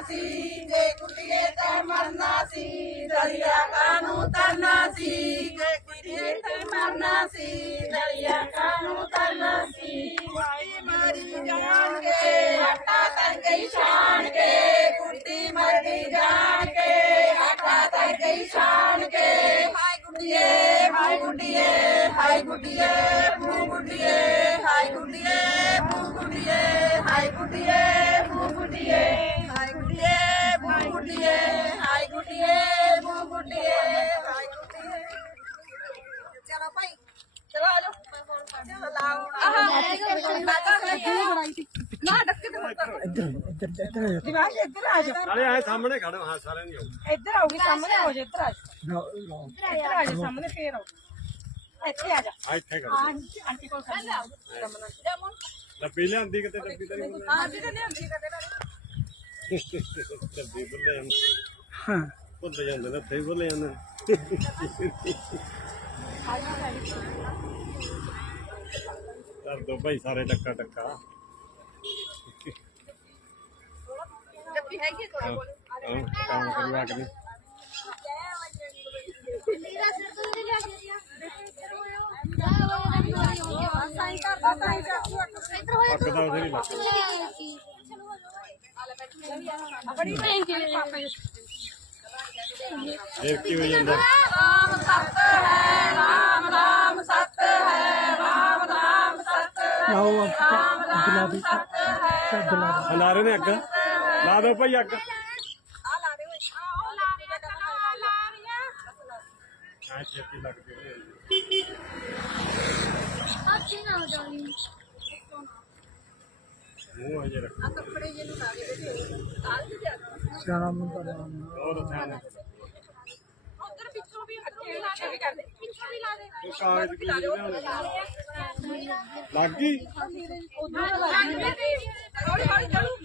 ਸੀ। ਜੇ ਕੁੱਟੀਏ ਤੇ ਮਰਨਾ ਸੀ। ਦਰਿਆ ਕਾਨੂੰ ਤਰਨਾ ਸੀ। ਜੇ ਕੁੱਟੀਏ ਤੇ ਮਰਨਾ ਸੀ। ਦਰਿਆ ਕਾਨੂੰ ਤਰਨਾ ਸੀ। ਵਾਈ ਮਰੀ ਜਾਣ ਕੇ ਹਟਾ ਤਰ ਗਈ ਸ਼ਾਨ ਕੇ ਕੁੱਟੀ ਮਰੀ ਜਾਣ ਕੇ ਹਟਾ ਤਰ ਗਈ ਸ਼ਾਨ ਕੇ ਹਾਈ ਗੁੱਡੀਏ ਹਾਈ ਗੁੱਡੀਏ ਹਾਈ ਗੁੱਡੀਏ ਮੂੰ ਗੁੱਡੀਏ ਹਾਈ ਗੁੱਡੀਏ ਮੂੰ ਗੁੱਡੀਏ ਹਾਈ ਗੁੱਡੀਏ ਮੂੰ ਗੁੱਡੀਏ ਹਾਏ ਗੁੱਡੀਏ ਬੂ ਗੁੱਡੀਏ ਹਾਏ ਗੁੱਡੀਏ ਬੂ ਗੁੱਡੀਏ ਹਾਏ ਗੁੱਡੀਏ ਚਲੋ ਭਾਈ ਚਲੋ ਆ ਜਾਓ ਚਲੋ ਲਾਓ ਨਾ ਡੱਕੇ ਤੇ ਮਤ ਕਰੋ ਇੱਧਰ ਇੱਧਰ ਇੱਧਰ ਦਿਮਾਗ ਇੱਧਰ ਆ ਜਾਓ ਨਾਲੇ ਆਏ ਸਾਹਮਣੇ ਖੜੋ ਹਾਂ ਸਾਰਿਆਂ ਦੀ ਆਓ ਇੱਧਰ ਆਓਗੇ ਸਾਹਮਣੇ ਹੋ ਜਾ ਇੱਧਰ ਆ ਜਾਓ ਲਓ, ਲਓ। ਇੱਧਰ ਆ ਜਾ ਸਾਹਮਣੇ ਫੇਰ ਆਓ ਇੱਥੇ ਆ ਜਾ ਆ ਇੱਥੇ ਖੜੋ ਆਂਟੀ ਆਂਟੀ ਕੋਲ ਖੜ ਜਾ ਡੱਬੀ ਲਿਆਂਦੀ ਕਿਤੇ ਡੱਬੀ ਤਾਂ ਨਹੀਂ ਆਂਟੀ ਤੇ ਲਿਆਂਦੀ ਕਦੇ ਨਾ ਡੱਬੀ ਭੁੱਲੇ ਜਾਂਦੇ ਹਾਂ ਭੁੱਲ ਜਾਂਦੇ ਨੇ ਫੇਰ ਭੁੱਲ ਜਾਂਦੇ ਨੇ। ਕਰ ਦੋ ਭਾਈ ਸਾਰੇ ਟੱਕਾ ਟੱਕਾ ਜੱਪੀ ਹੈਗੀ ਤੁਹਾਡੇ ਕੋਲ ਹਾਂ, ਕੰਮ ਕਰਵਾ ਕੇ ਸਾਈਂ ਕਰਦਾ ਸਾਈਂ ਕਰਦਾ ਅੱਗ ਦਾ ਉਹਦੇ ਨਹੀਂ ਲੱਗਦਾ ਬੜੀ ਪਾਪਾ ਜੀ ਫੇਰ ਕੀ ਹੋ ਜਾਂਦਾ ਰਾਮ ਸਤ ਹੈ ਰਾਮ ਰਾਮ ਸਤ ਹੈ ਰਾਮ ਰਾਮ ਸਤ ਹੈ ਲਾਓ ਅੱਗ ਲਾ ਦੇ ਸਤ ਹੈ ਅੱਗ ਲਾ ਦੇ ਰਹੇ ਨੇ ਅੱਗ। ਲਾ ਦਿਓ ਭਾਈ ਅੱਗ। ਆ ਲਾ ਦੇ ਓਏ ਆ ਉਹ ਲਾ ਦੇ ਲਾ ਲਾ ਰਹੀਆਂ ਆ ਛੇਤੀ ਲੱਗਦੀ ਹੋਈ ਮੂੰਹ ਅਜੇ ਰੱਖ ਕੱਪੜੇ ਜਿਹਨੂੰ ਲਾ ਦੇ ਕਾਲ ਦੀ ਜਾ ਸਿਆਣਾ ਮੁੰਡਾ ਨਾਮ ਹੋਰ ਉਧਰ ਪਿੱਛੋਂ ਵੀ ਅੱਗੇ ਲਾ ਦੇ। ਵੀ ਕਰ ਦੇ। ਪਿੱਛੋਂ ਵੀ ਲਾ ਦੇ ਕਾਗਜ਼ ਕੀ ਲਿਆਉਣੇ ਲੱਗ ਗਈ? ਉਧਰ ਲਾ ਦੇ ਹੌਲੀ ਹੌਲੀ ਚਲੋ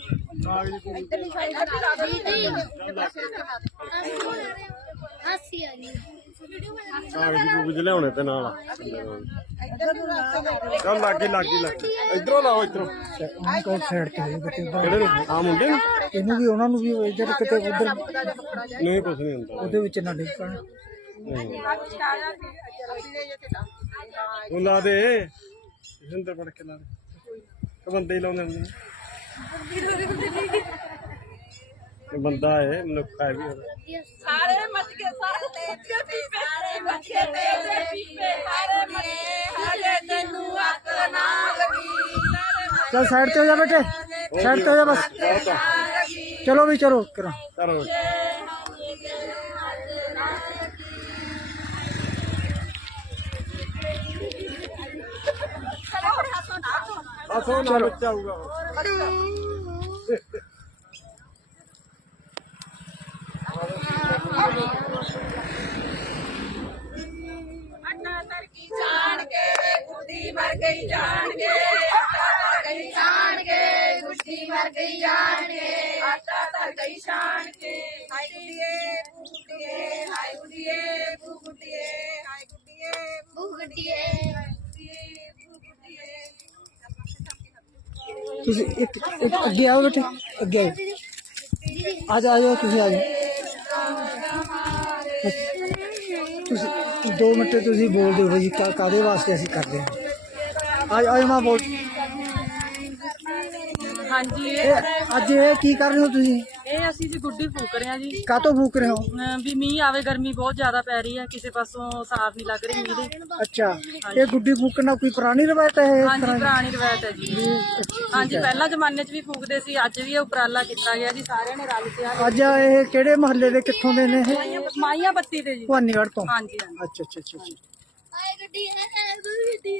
ਕਾਗਜ਼ ਕੀ ਇੱਧਰਲੀ ਸਾਈਡ ਤੇ ਲਾ ਦੇ ਹਾਸੀ ਆ ਰਹੀ ਕਾਗਜ਼ ਕੁਗਜ਼ ਲਿਆਉਣੇ ਤੇ ਨਾਲ ਚੱਲ ਲੱਗ ਗਈ ਲੱਗ ਗਈ ਲੱਗ। ਗਈ ਇਧਰੋਂ ਲਾਓ ਇਧਰੋਂ। ਕਹੋ ਸਾਈਡ ਤੇ ਹੋਏ ਕਿਤੇ ਉੱਧਰ। ਕਿਹੜੇ ਨੂੰ? ਆ ਮੁੰਡੇ ਨੂੰ? ਇਹਨੂੰ ਵੀ ਉਹਨਾਂ ਨੂੰ ਵੀ ਇੱਧਰ ਕਿਤੇ ਉੱਧਰ ਨਹੀਂ ਕੁਛ ਨਹੀਂ ਹੁੰਦਾ। ਉਹਦੇ ਵਿੱਚ ਨਾ ਡਿੱਗ ਪੈਣ। ਉਹ ਲਾ ਦੇ। ਜਿੰਦਰ ਪੜ ਕੇ ਲਾ ਦੇ। ਕਿ ਬੰਦੇ ਹੀ ਲਾਉਂਦੇ ਹੁੰਦੇ ਨੇ। बंदा है हम लोग खाए भी सारे सारे सारे चल साइड तो जा बेटे। साइड तो जा बस। चलो भी चलो करो। चलो। चलो बच्चा होगा ਗੁੱਡੀ ਮਰ ਗਈ ਜਾਣ ਕੇ ਅੱਡਾ ਤਰ ਗਈ ਜਾਣ ਕੇ ਗੁੱਡੀ ਮਰ ਗਈ ਜਾਣ ਕੇ ਆਟਾ ਤਰ ਗਈ ਛਾਣ ਕੇ ਹਾਏ ਗੁੱਡੀਏ ਬੂ ਗੁੱਡੀਏ ਹਾਏ ਗੁੱਡੀਏ ਬੂ ਗੁੱਡੀਏ ਹਾਏ ਗੁੱਡੀਏ ਬੂ ਗੁੱਡੀਏ ਹਾਏ ਗੁੱਡੀਏ ਬੂ ਗੁੱਡੀਏ ਤੁਸੀਂ ਇੱਕ ਇੱਕ ਅੱਗੇ ਆਓ ਬੇਟੇ ਅੱਗੇ ਆਓ ਆ ਜਾ ਆ ਜਾਓ ਤੁਸੀਂ ਆ ਜਾਓ ਤੁਸੀਂ ਦੋ ਮਿੰਟ ਤੁਸੀਂ ਬੋਲ ਦਿਓ ਜੀ ਕਾ ਕਾਦੇ ਵਾਸਤੇ ਅਸੀਂ ਕਰਦੇ ਹਾਂ ਆ ਆ ਮਾਂ ਬੋਲ ਹਾਂਜੀ ਇਹ ਅੱਜ ਇਹ ਕੀ ਕਰ ਰਹੇ ਹੋ ਤੁਸੀਂ? ਇਹ ਅਸੀਂ ਜੀ ਗੁੱਡੀ ਫੂਕ ਰਹੇ ਹਾਂ ਜੀ। ਕਾਤੋਂ ਫੂਕ ਰਹੇ ਹੋ? ਅਮ ਵੀ ਮੀਂਹ ਆਵੇ ਗਰਮੀ ਬਹੁਤ ਜ਼ਿਆਦਾ ਪੈ ਰਹੀ ਹੈ ਕਿਸੇ ਪਾਸੋਂ ਸਾਫ਼ ਨਹੀਂ ਲੱਗ ਰਹੀ ਮੀਂਹ ਦੇ। ਅੱਛਾ ਇਹ ਗੁੱਡੀ ਫੂਕਣਾ ਕੋਈ ਪੁਰਾਣੀ ਰਵਾਇਤ ਹੈ ਇਹ ਹਾਂਜੀ ਤਰ੍ਹਾਂ ਦੀ? ਪੁਰਾਣੀ ਰਵਾਇਤ ਹੈ ਜੀ। ਹਾਂਜੀ ਪਹਿਲਾਂ ਜ਼ਮਾਨੇ 'ਚ ਵੀ ਫੂਕਦੇ ਸੀ ਅੱਜ ਵੀ ਇਹ ਉਪਰਾਲਾ ਕੀਤਾ ਗਿਆ ਜੀ ਸਾਰਿਆਂ ਨੇ ਰਲ ਕੇ ਆ ਅੱਜ ਇਹ ਕਿਹੜੇ ਮਹੱਲੇ ਦੇ ਕਿੱਥੋਂ ਦੇ ਨੇ ਇਹ? ਮਾਈਆਂ ਬੱਤੀ ਦੇ ਜੀ। ਭਵਾਨੀਗੜ੍ਹ ਤੋਂ। ਹਾਂਜੀ ਹਾਂਜੀ। ਅੱਛਾ ਅੱਛਾ ਅੱਛਾ ਅੱਛਾ। ਆਏ ਗੱਡੀ ਹੈ ਗੱਡੀ